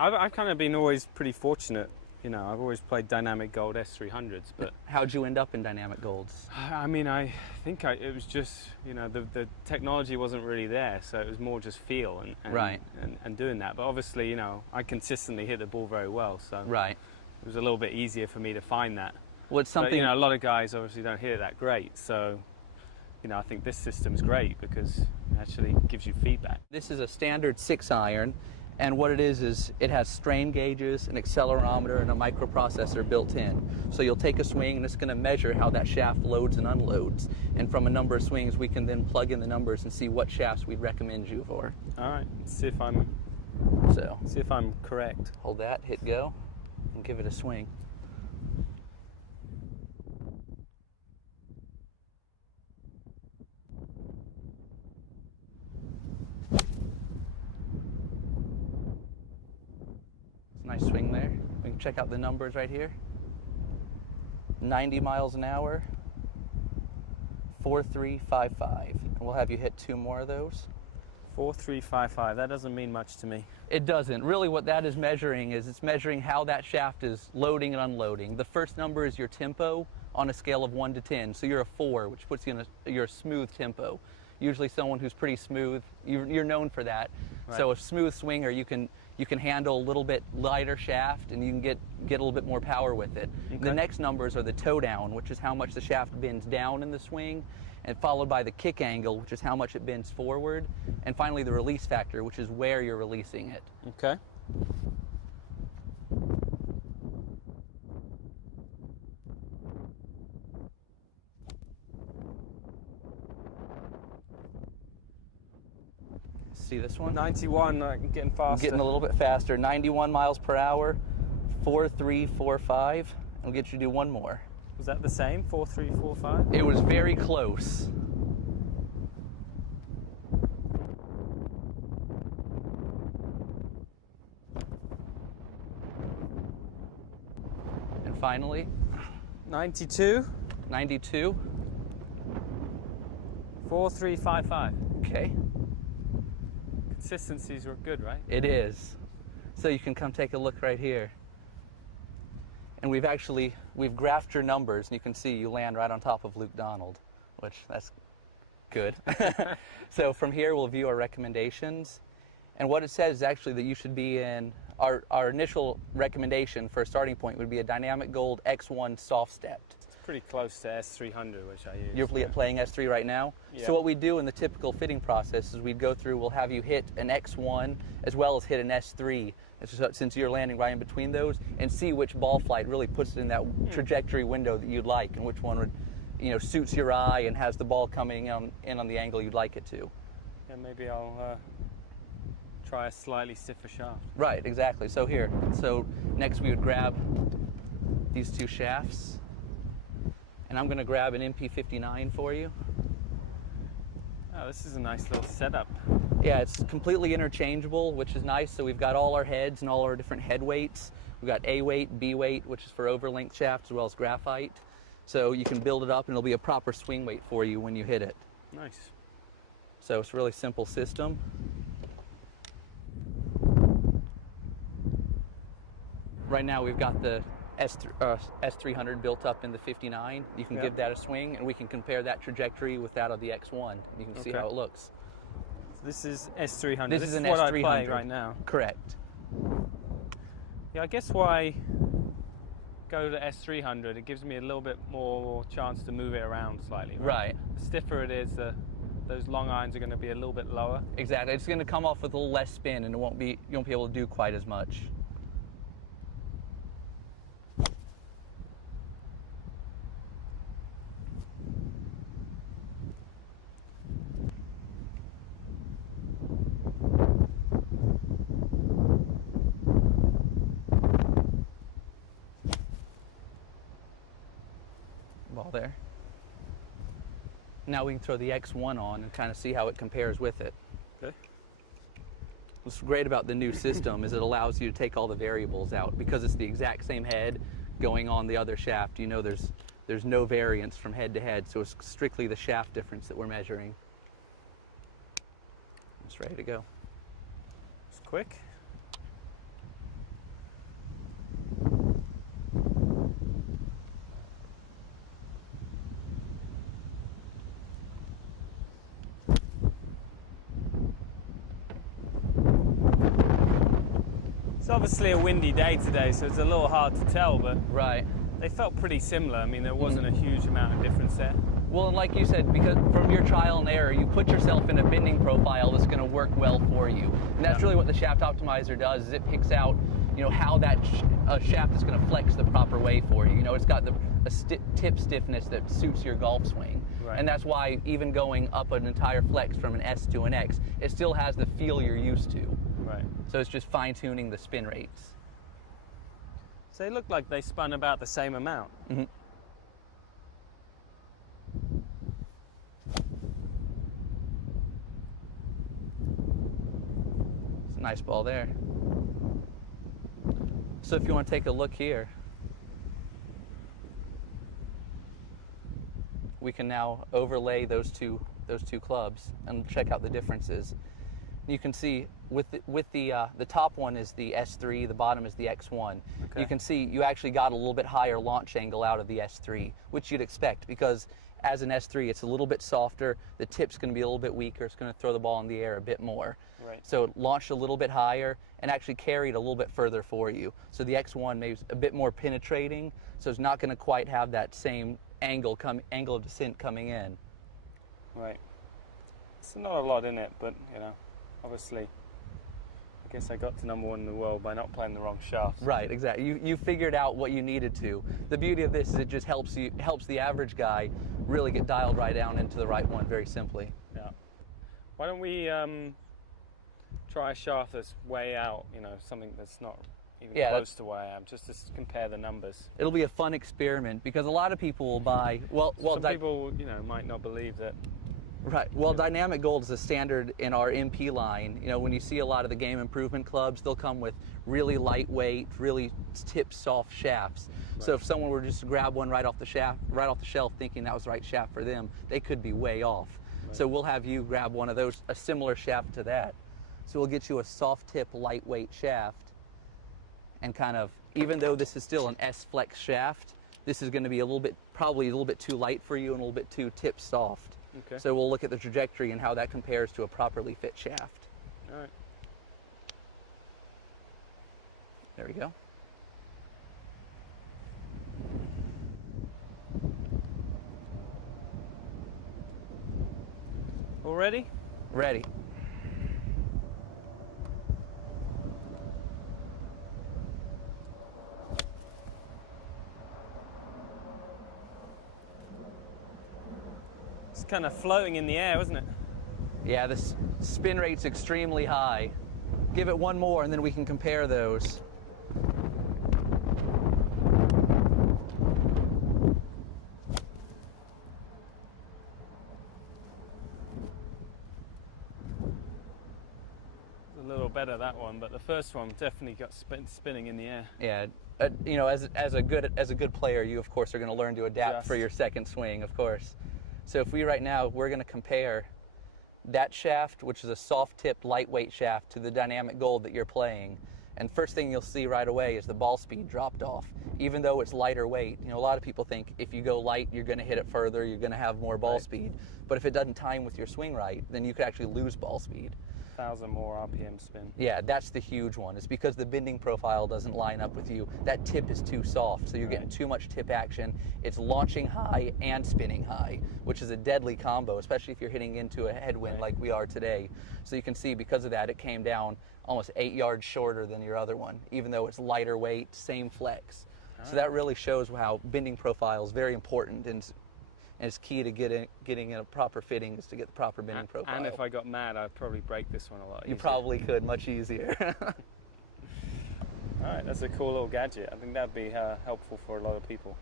I've kind of been always pretty fortunate. You know, I've always played dynamic gold S300s, but how'd you end up in dynamic golds? I mean, I think it was just, you know, the technology wasn't really there, so it was more just feel and doing that. But obviously, you know, I consistently hit the ball very well, so Right. it was a little bit easier for me to find that. Well, it's something, but, you know, a lot of guys obviously don't hit it that great, so, you know, I think this system's great because it actually gives you feedback. this is a standard 6-iron, and what it is it has strain gauges, an accelerometer, and a microprocessor built in. So you'll take a swing and it's going to measure how that shaft loads and unloads. And from a number of swings, we can then plug in the numbers and see what shafts we'd recommend you for. All right, let's see if I'm correct. Hold that, hit go, and give it a swing. Nice swing there. We can check out the numbers right here. 90 miles an hour, 4355. And we'll have you hit 2 more of those. 4355, that doesn't mean much to me. It doesn't. Really what that is measuring is it's measuring how that shaft is loading and unloading. The first number is your tempo on a scale of 1 to 10. So you're a 4, which puts you in your smooth tempo. Usually someone who's pretty smooth, you're known for that. Right. So a smooth swinger, you can handle a little bit lighter shaft and you can get a little bit more power with it. Okay. The next numbers are the toe down, which is how much the shaft bends down in the swing, and followed by the kick angle, which is how much it bends forward, and finally the release factor, which is where you're releasing it. Okay. See this one? 91, getting faster. Getting a little bit faster. 91 miles per hour, 4345. I'll get you to do one more. Was that the same, 4345? It was very close. And finally, 92. 92. 4355. Okay. Consistencies were good, right? It is. So you can come take a look right here. And we've graphed your numbers, and you can see you land right on top of Luke Donald, which that's good. So from here we'll view our recommendations. And what it says is actually that you should be in, our initial recommendation for a starting point would be a Dynamic Gold X1 soft stepped. Pretty close to S300, which I use. You're playing S3 right now? Yeah. So what we do in the typical fitting process is we'd go through, we'll have you hit an X1 as well as hit an S3, since you're landing right in between those, and see which ball flight really puts it in that trajectory window that you'd like, and which one would, you know, suits your eye and has the ball coming in on the angle you'd like it to. Yeah, maybe I'll try a slightly stiffer shaft. Right, exactly. So next we would grab these 2 shafts. And I'm going to grab an MP59 for you. Oh, this is a nice little setup. Yeah, it's completely interchangeable, which is nice. So we've got all our heads and all our different head weights. We've got A weight, B weight, which is for overlength shafts, as well as graphite. So you can build it up and it'll be a proper swing weight for you when you hit it. Nice. So it's a really simple system. Right now we've got the S300 built up in the 59. You can give that a swing, and we can compare that trajectory with that of the X1. You can see how it looks. So this is S300. This is an what S300 I play right now. Correct. Yeah, I guess why go to S300, it gives me a little bit more chance to move it around slightly. Right. The stiffer it is, those long irons are going to be a little bit lower. Exactly. It's going to come off with a little less spin, and you won't be able to do quite as much. Ball there. Now we can throw the X1 on and kind of see how it compares with it. Okay. What's great about the new system is it allows you to take all the variables out. Because it's the exact same head going on the other shaft, you know there's no variance from head to head, so it's strictly the shaft difference that we're measuring. It's ready to go. It's quick. It's obviously a windy day today, so it's a little hard to tell, but Right. they felt pretty similar. I mean, there wasn't a huge amount of difference there. Well, and like you said, because from your trial and error, you put yourself in a bending profile that's going to work well for you. And that's really what the shaft optimizer does, is it picks out, you know, how that shaft is going to flex the proper way for you. You know, it's got tip stiffness that suits your golf swing. Right. And that's why even going up an entire flex from an S to an X, it still has the feel you're used to. Right. So it's just fine-tuning the spin rates. So they looked like they spun about the same amount. Mm-hmm. It's a nice ball there. So if you want to take a look here, we can now overlay those two clubs and check out the differences. You can see with the top one is the S3, the bottom is the X1. Okay. You can see you actually got a little bit higher launch angle out of the S3, which you'd expect because as an S3 it's a little bit softer, the tip's going to be a little bit weaker, it's going to throw the ball in the air a bit more. Right. So it launched a little bit higher and actually carried a little bit further for you. So the X1 maybe is a bit more penetrating, so it's not going to quite have that same angle of descent coming in. Right. It's not a lot in it, but you know, obviously, I guess I got to #1 in the world by not playing the wrong shaft. Right, exactly. You figured out what you needed to. The beauty of this is it just helps the average guy really get dialed right down into the right one very simply. Yeah. Why don't we try a shaft that's way out? You know, something that's not even close to where I am, just to compare the numbers. It'll be a fun experiment because a lot of people will buy. Some people, you know, might not believe that. Right. Well, dynamic gold is a standard in our MP line. You know, when you see a lot of the game improvement clubs, they'll come with really lightweight, really tip soft shafts. Right. So if someone were just to grab one right off the shelf, thinking that was the right shaft for them, they could be way off. Right. So we'll have you grab one of those, a similar shaft to that. So we'll get you a soft tip, lightweight shaft, and kind of, even though this is still an S flex shaft, this is going to be probably a little bit too light for you and a little bit too tip soft. Okay. So we'll look at the trajectory and how that compares to a properly fit shaft. All right. There we go. All ready? Ready. It's kind of floating in the air, wasn't it? Yeah, the spin rate's extremely high. Give it one more and then we can compare those. It's a little better, that one, but the first one definitely got spinning in the air. Yeah, you know, as a good player, you of course are going to learn to adapt for your second swing, of course. So if we're going to compare that shaft, which is a soft-tipped, lightweight shaft, to the dynamic gold that you're playing. And first thing you'll see right away is the ball speed dropped off. Even though it's lighter weight, you know, a lot of people think if you go light, you're going to hit it further, you're going to have more ball speed. But if it doesn't time with your swing right, then you could actually lose ball speed. 1,000 more RPM spin. Yeah, that's the huge one. It's because the bending profile doesn't line up with you. That tip is too soft, so you're getting too much tip action. It's launching high and spinning high, which is a deadly combo, especially if you're hitting into a headwind like we are today. So you can see because of that, it came down almost 8 yards shorter than your other one, even though it's lighter weight, same flex. So that really shows how bending profile is very important, and it's key to getting a proper fitting is to get the proper bending profile. And if I got mad, I'd probably break this one a lot easier. You probably could, much easier. All right, that's a cool little gadget. I think that'd be helpful for a lot of people.